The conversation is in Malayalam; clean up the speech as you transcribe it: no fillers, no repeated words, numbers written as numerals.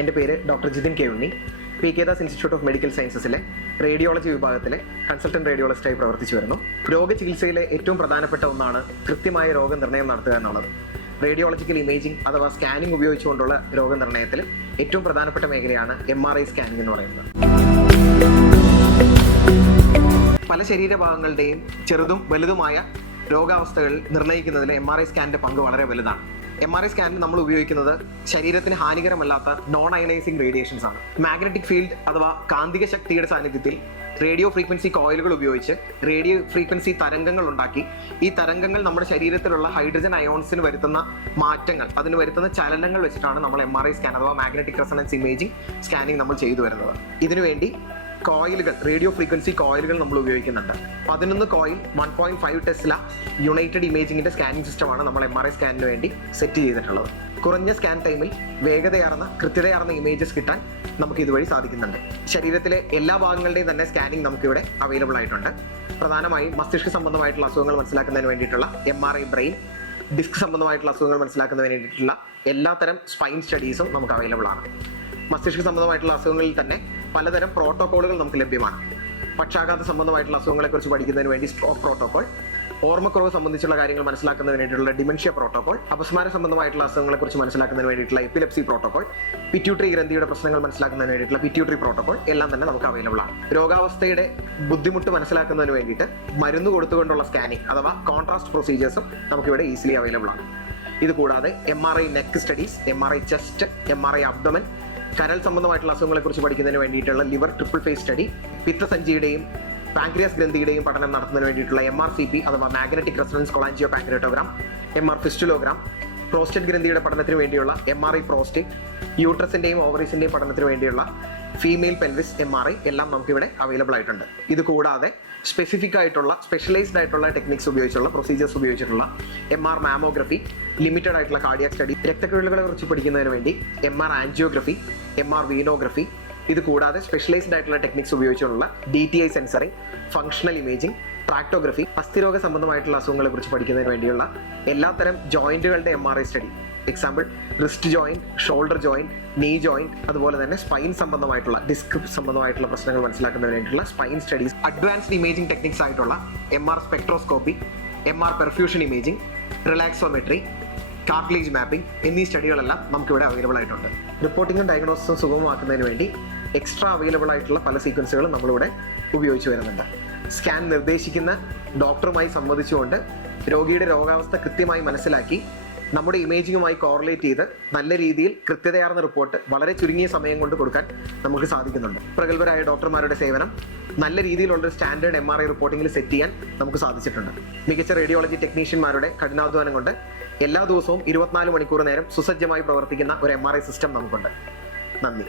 എൻ്റെ പേര് doctor Jithin K Unni. PK. Das institute of medical സയൻസസിലെ റേഡിയോളജി വിഭാഗത്തിലെ കൺസൾട്ടന്റ് റേഡിയോളജിസ്റ്റായി പ്രവർത്തിച്ചു വരുന്നു. രോഗചികിത്സയിലെ ഏറ്റവും പ്രധാനപ്പെട്ട ഒന്നാണ് കൃത്യമായ രോഗനിർണയം നടത്തുക എന്നുള്ളത്. റേഡിയോളജിക്കൽ ഇമേജിംഗ് അഥവാ സ്കാനിംഗ് ഉപയോഗിച്ചുകൊണ്ടുള്ള രോഗനിർണയത്തിൽ ഏറ്റവും പ്രധാനപ്പെട്ട മേഖലയാണ് MRI സ്കാനിംഗ് എന്ന് പറയുന്നത്. പല ശരീരഭാഗങ്ങളുടെയും ചെറുതും വലുതുമായ രോഗാവസ്ഥകൾ നിർണ്ണയിക്കുന്നതിൽ MRI സ്കാനിന്റെ പങ്ക് വളരെ വലുതാണ്. MRI സ്കാനിൽ നമ്മൾ ഉപയോഗിക്കുന്നത് ശരീരത്തിന് ഹാനികരമല്ലാത്ത നോൺ അയണൈസിംഗ് റേഡിയേഷൻസ് ആണ്. മാഗ്നറ്റിക് ഫീൽഡ് അഥവാ കാന്തിക ശക്തിയുടെ സാന്നിധ്യത്തിൽ റേഡിയോ ഫ്രീക്വൻസി കോയിലുകൾ ഉപയോഗിച്ച് റേഡിയോ ഫ്രീക്വൻസി തരംഗങ്ങൾ ഉണ്ടാക്കി ഈ തരംഗങ്ങൾ നമ്മുടെ ശരീരത്തിലുള്ള ഹൈഡ്രജൻ അയോൺസിന് വരുത്തുന്ന മാറ്റങ്ങൾ, അതിന് വരുത്തുന്ന ചലനങ്ങൾ വെച്ചിട്ടാണ് നമ്മൾ MRI സ്കാൻ അഥവാ മാഗ്നറ്റിക് റെസൊണൻസ് ഇമേജിംഗ് സ്കാനിങ് നമ്മൾ ചെയ്തു വരുന്നത്. ഇതിനുവേണ്ടി കോയിലുകൾ, റേഡിയോ ഫ്രീക്വൻസി കോയിലുകൾ നമ്മൾ ഉപയോഗിക്കുന്നുണ്ട്. 11 കോയിൽ 1.5 ടെസ്ല യുണൈറ്റഡ് ഇമേജിങ്ങിന്റെ സ്കാനിങ് സിസ്റ്റമാണ് നമ്മൾ MRI സ്കാനിന് വേണ്ടി സെറ്റ് ചെയ്തിട്ടുള്ളത്. കുറഞ്ഞ സ്കാൻ ടൈമിൽ വേഗതയാർന്ന കൃത്യതയാർന്ന ഇമേജസ് കിട്ടാൻ നമുക്ക് ഇതുവഴി സാധിക്കുന്നുണ്ട്. ശരീരത്തിലെ എല്ലാ ഭാഗങ്ങളുടെയും തന്നെ സ്കാനിങ് നമുക്കിവിടെ അവൈലബിൾ ആയിട്ടുണ്ട്. പ്രധാനമായും മസ്തിഷ്ക സംബന്ധമായിട്ടുള്ള അസുഖങ്ങൾ മനസ്സിലാക്കുന്നതിന് വേണ്ടിയിട്ടുള്ള MRI ബ്രെയിൻ, ഡിസ്ക് സംബന്ധമായിട്ടുള്ള അസുഖങ്ങൾ മനസ്സിലാക്കുന്നതിന് വേണ്ടിയിട്ടുള്ള എല്ലാത്തരം സ്പൈൻ സ്റ്റഡീസും നമുക്ക് അവൈലബിൾ ആണ്. മസ്തിഷ്ക സംബന്ധമായിട്ടുള്ള അസുഖങ്ങളിൽ തന്നെ പലതരം പ്രോട്ടോക്കോളുകൾ നമുക്ക് ലഭ്യമാണ്. പക്ഷാഘാത സംബന്ധമായിട്ടുള്ള അസുഖങ്ങളെക്കുറിച്ച് പഠിക്കുന്നതിന് വേണ്ടി സ്ട്രോക്ക് പ്രോട്ടോക്കോൾ, ഓർമ്മക്കുറവ് സംബന്ധിച്ചുള്ള കാര്യങ്ങൾ മനസ്സിലാക്കുന്നതിന് വേണ്ടിയിട്ടുള്ള ഡിമെൻഷ്യ പ്രോട്ടോക്കോൾ, അപസ്മാര സംബന്ധമായിട്ടുള്ള അസുഖങ്ങളെക്കുറിച്ച് മനസ്സിലാക്കുന്നതിന് വേണ്ടിയിട്ടുള്ള എപ്പിലെപ്സി പ്രോട്ടോക്കോൾ, പിറ്റ്യൂട്ടറി ഗ്രന്ഥിയുടെ പ്രശ്നങ്ങൾ മനസ്സിലാക്കുന്നതിന് വേണ്ടിയിട്ടുള്ള പിറ്റ്യൂട്ടറി പ്രോട്ടോക്കോൾ എല്ലാം തന്നെ നമുക്ക് അവൈലബിൾ ആണ്. രോഗാവസ്ഥയുടെ ബുദ്ധിമുട്ട് മനസ്സിലാക്കുന്നതിന് വേണ്ടിയിട്ട് മരുന്ന് കൊടുത്തുകൊണ്ടുള്ള സ്കാനിങ് അഥവാ കോൺട്രാസ്റ്റ് പ്രൊസീജിയേഴ്സും നമുക്കിവിടെ ഈസിലി അവൈലബിൾ ആണ്. ഇതുകൂടാതെ MRI neck studies, MRI chest, MRI abdomen, കരൾ സംബന്ധമായിട്ടുള്ള അസുഖങ്ങളെക്കുറിച്ച് പഠിക്കുന്നതിന് വേണ്ടിയിട്ടുള്ള ലിവർ ട്രിപ്പിൾ ഫേസ് സ്റ്റഡി, പിത്തസഞ്ചിയുടെയും പാൻക്രിയാസ് ഗ്രന്ഥിയുടെയും പഠനം നടത്തുന്നതിന് വേണ്ടിയിട്ടുള്ള MRCP അഥവാ magnetic resonance cholangiopancreatogram, MR fistulogram, prostate ഗ്രന്ഥിയുടെ പഠനത്തിന് വേണ്ടിയുള്ള MRI പ്രോസ്റ്റേറ്റ്, യൂട്രസിന്റെയും ഓവറീസിന്റെയും പഠനത്തിന് വേണ്ടിയുള്ള ഫീമെയിൽ പെൽവിസ് MRI എല്ലാം നമുക്കിവിടെ അവൈലബിൾ ആയിട്ടുണ്ട്. ഇത് കൂടാതെ സ്പെസിഫിക് ആയിട്ടുള്ള സ്പെഷ്യലൈസ്ഡ് ആയിട്ടുള്ള ടെക്നിക്സ് ഉപയോഗിച്ചുള്ള പ്രൊസീജിയേഴ്സ് ഉപയോഗിച്ചിട്ടുള്ള MR മാമോഗ്രഫി, ലിമിറ്റഡ് ആയിട്ടുള്ള കാർഡിയാക് സ്റ്റഡി, രക്തക്കുഴലുകളെ കുറിച്ച് പഠിക്കുന്നതിന് വേണ്ടി MR ആൻജിയോഗ്രഫി, MR വീനോഗ്രഫി, ഇത് കൂടാതെ സ്പെഷ്യലൈസ്ഡ് ആയിട്ടുള്ള ടെക്നിക്സ് ഉപയോഗിച്ചുള്ള DTI സെൻസറിങ്, ഫങ്ഷണൽ ഇമേജിംഗ്, ട്രാക്ടോഗ്രഫി, അസ്ഥിരോഗ സംബന്ധമായിട്ടുള്ള അസുഖങ്ങളെ കുറിച്ച് പഠിക്കുന്നതിന് വേണ്ടിയുള്ള എല്ലാത്തരം ജോയിന്റുകളുടെ MRI study, example wrist joint, shoulder joint, knee joint, അതുപോലെ തന്നെ സ്പൈൻ സംബന്ധമായിട്ടുള്ള ഡിസ്ക് സംബന്ധമായിട്ടുള്ള പ്രശ്നങ്ങൾ മനസ്സിലാക്കുന്നതിന് വേണ്ടിയിട്ടുള്ള spine studies, advanced imaging techniques ആയിട്ടുള്ള MR spectroscopy, MR perfusion imaging, relaxometry, cartilage mapping എന്നീ സ്റ്റഡികളെല്ലാം നമുക്കിവിടെ അവൈലബിൾ ആയിട്ടുണ്ട്. റിപ്പോർട്ടിങ്ങും ഡയഗ്നോസിസും സുഗമമാക്കുന്നതിന് വേണ്ടി എക്സ്ട്രാ അവൈലബിൾ ആയിട്ടുള്ള പല സീക്വൻസുകളും നമ്മളിവിടെ ഉപയോഗിച്ച് വരുന്നുണ്ട്. സ്കാൻ നിർദ്ദേശിക്കുന്ന ഡോക്ടറുമായി സംവദിച്ചുകൊണ്ട് രോഗിയുടെ രോഗാവസ്ഥ കൃത്യമായി മനസ്സിലാക്കി നമ്മുടെ ഇമേജിങ്ങുമായി കോറിലേറ്റ് ചെയ്ത് നല്ല രീതിയിൽ കൃത്യതയാർന്ന റിപ്പോർട്ട് വളരെ ചുരുങ്ങിയ സമയം കൊണ്ട് കൊടുക്കാൻ നമുക്ക് സാധിക്കുന്നുണ്ട്. പ്രഗത്ഭരായ ഡോക്ടർമാരുടെ സേവനം നല്ല രീതിയിലുള്ളൊരു സ്റ്റാൻഡേർഡ് MRI റിപ്പോർട്ടിങ്ങിൽ സെറ്റ് ചെയ്യാൻ നമുക്ക് സാധിച്ചിട്ടുണ്ട്. മികച്ച റേഡിയോളജി ടെക്നീഷ്യന്മാരുടെ കഠിനാധ്വാനം കൊണ്ട് എല്ലാ ദിവസവും 24 മണിക്കൂർ നേരം സുസജ്ജമായി പ്രവർത്തിക്കുന്ന ഒരു MRI സിസ്റ്റം നമുക്കുണ്ട്. നന്ദി.